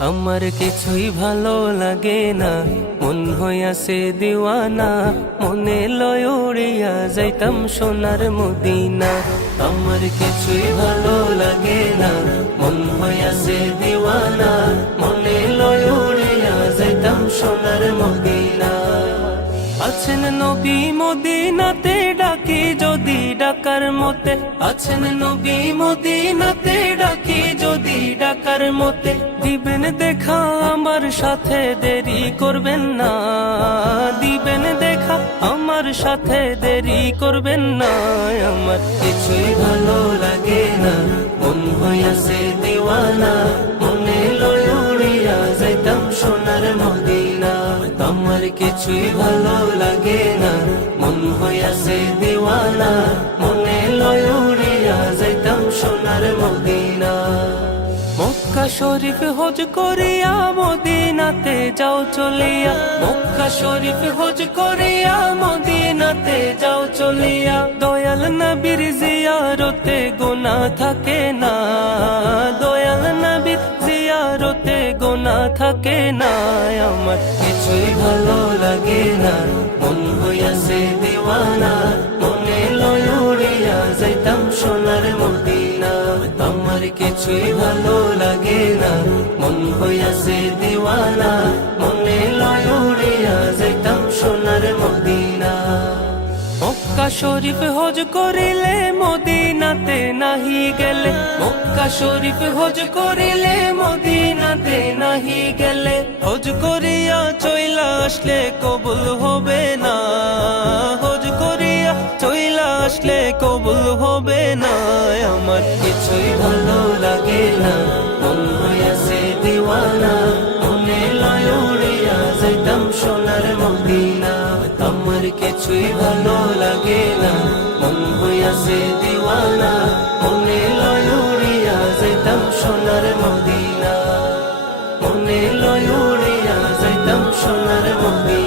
আমার কিছুই ভালো লাগে না, মন হইয়াছে দিওয়ানা। মনে লয় উড়িয়া যাইতাম সোনার মদিনা। আমার কিছুই ভালো লাগে না, মন হইয়াছে দিওয়ানা। মনে লয় উড়িয়া যাইতাম সোনার মদিনা। আছেন নবী মদিনাতে, ডাকি যদি ডাকার মতে। আছেন নবী মদিনাতে, ডাকি যদি ডাকার মতে। দিবেন দেখা আমার সাথে, দেরি করবেন না। দিবেন দেখা আমার সাথে, দেরি করবেন না। আমার কিছুই ভালো লাগে না, মন হইয়াছে দিওয়ানা। মনে লয় উড়িয়া যাইতাম সোনার মদিনা। আমার কিছুই ভালো লাগে না, মন হইয়াছে দিওয়ানা। মনে লয় উড়িয়া যাইতাম সোনার মদিনা। মক্কা শরীফ হজ করিয়া মদিনাতে যাও চলিয়া। মক্কা শরীফ হজ করিয়া মদিনাতে যাও চলিয়া। দয়াল নবীর জিয়ারতে গুনাহ থাকে না। দয়াল নবীর জিয়ারতে গুনাহ থাকে না। আমার কিছুই ভালো লাগে না, মন হইয়াছে দিওয়ানা। মনে লয় উড়িয়া যাইতাম সোনার মদিনা। আমার কিছুই ভালো লাগে না, মন হইয়াছে দিওয়ানা। মনে লয় উড়িয়া যাইতাম সোনার মদিনা। মক্কা শরীফ হজ করিলে মদিনাতে নাহি গেলে। মক্কা শরীফ হজ করিলে মদিনাতে নাহি গেলে। হজ করিয়া চইলা আসলে কবুল হবে না। হজ করিয়া চইলা আসলে কবুল হবে না। আমার কিছুই ভালো লাগে না, মন হইয়াছে দিওয়ানা। মনে লয় উড়িয়া যাইতাম সোনার মদিনা। আমার কিছুই ভালো লাগে না, মন হইয়াছে দিওয়ানা। মনে লয় উড়িয়া যাইতাম সোনার মদিনা। মনে লয় উড়িয়া যাইতাম সোনার মদিনা।